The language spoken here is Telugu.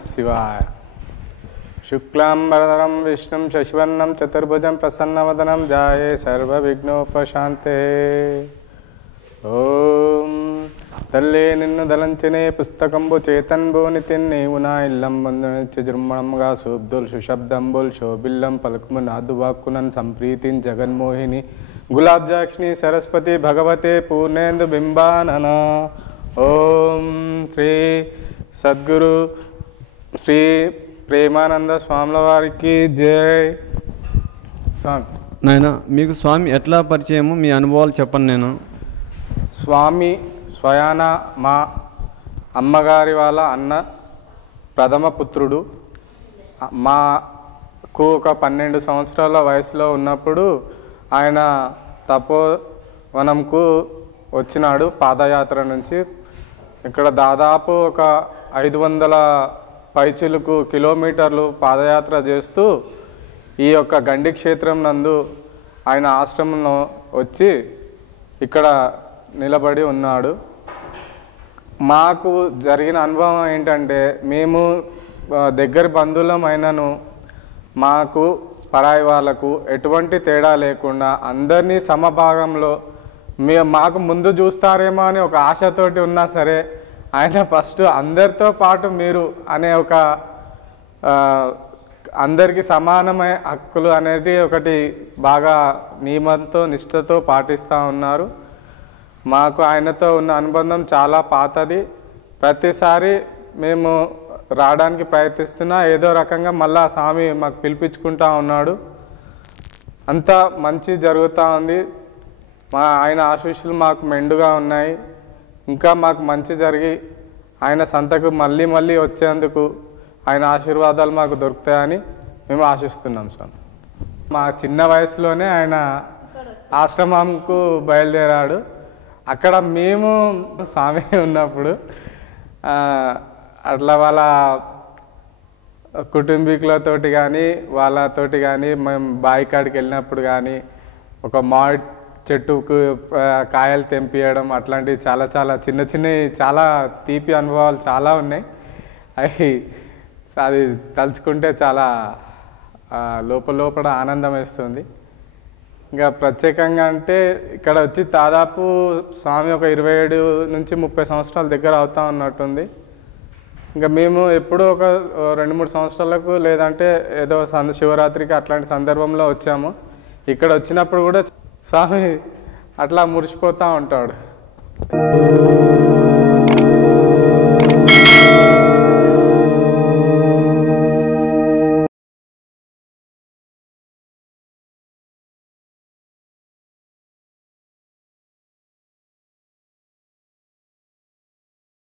శివాయ. శుక్లాంబరధరం విష్ణుం శశివర్ణం చతుర్భుజం ప్రసన్నవదనం ధ్యాయే సర్వవిఘ్నోపశాంతే. ఓం తల్లే నిన్ను దలంచినే పుస్తకంబు చేతన్బోని నీవు నా ఇల్లం బంధునిత్య జృంభణంగా శోబ్దుల్ సుశబ్దంబుల్ శోభిల్లం పలుకుము నాదువాక్కునన్ సంప్రీతిన్ జగన్మోహిని గులాబ్జాక్షిణి సరస్వతి భగవతే పూర్ణేందు బింబానన. ఓం శ్రీ సద్గురు శ్రీ ప్రేమానంద స్వాముల వారికి జై. స్వామి నాయన మీకు స్వామి ఎట్లా పరిచయము, మీ అనుభవాలు చెప్పండి. నేను స్వామి స్వయాన మా అమ్మగారి వాళ్ళ అన్న ప్రథమ పుత్రుడు. మాకు ఒక 12 సంవత్సరాల వయసులో ఉన్నప్పుడు ఆయన తపోవనంకు వచ్చినాడు పాదయాత్ర నుంచి. ఇక్కడ దాదాపు ఒక 500 పైచులకు కిలోమీటర్లు పాదయాత్ర చేస్తూ ఈ యొక్క గండి క్షేత్రం నందు ఆయన ఆశ్రమంలో వచ్చి ఇక్కడ నిలబడి ఉన్నాడు. మాకు జరిగిన అనుభవం ఏంటంటే, మేము దగ్గర బంధువులం అయినను మాకు పరాయి వాళ్ళకు ఎటువంటి తేడా లేకుండా అందరినీ సమభాగంలో మాకు ముందు చూస్తారేమో అని ఒక ఆశతోటి ఉన్నా సరే, ఆయన ఫస్ట్ అందరితో పాటు మీరు అనే ఒక అందరికీ సమానమైన హక్కులు అనేది ఒకటి బాగా నియమంతో నిష్ఠతో పాటిస్తూ ఉన్నారు. మాకు ఆయనతో ఉన్న అనుబంధం చాలా పాతది. ప్రతిసారి మేము రావడానికి ప్రయత్నిస్తున్నా ఏదో రకంగా మళ్ళా స్వామి మాకు పిలిపించుకుంటా ఉన్నాడు. అంతా మంచి జరుగుతూ ఉంది. ఆయన ఆశీస్సులు మాకు మెండుగా ఉన్నాయి. ఇంకా మాకు మంచి జరిగి ఆయన సంతకు మళ్ళీ మళ్ళీ వచ్చేందుకు ఆయన ఆశీర్వాదాలు మాకు దొరుకుతాయని మేము ఆశిస్తున్నాం సార్. మా చిన్న వయసులోనే ఆయన ఆశ్రమంకు బయలుదేరాడు. అక్కడ మేము స్వామి ఉన్నప్పుడు అట్లా వాళ్ళ కుటుంబీకులతోటి కానీ వాళ్ళతోటి కానీ మేము బావి కాడికి వెళ్ళినప్పుడు కానీ ఒక మామిడి చెట్టుకు కాయలు తెంపియడం అట్లాంటివి చాలా చాలా చిన్న చిన్నవి చాలా తీపి అనుభవాలు చాలా ఉన్నాయి. అది తలుచుకుంటే చాలా లోపల ఆనందం వేస్తుంది. ఇంకా ప్రత్యేకంగా అంటే ఇక్కడ వచ్చి దాదాపు స్వామి ఒక 27 నుంచి 30 సంవత్సరాల దగ్గర అవుతా ఉన్నట్టుంది. ఇంకా మేము ఎప్పుడూ ఒక 2-3 సంవత్సరాలకు లేదంటే ఏదో శివరాత్రికి అట్లాంటి సందర్భంలో వచ్చాము. ఇక్కడ వచ్చినప్పుడు కూడా స్వామి అట్లా మురిసిపోతూ ఉంటాడు.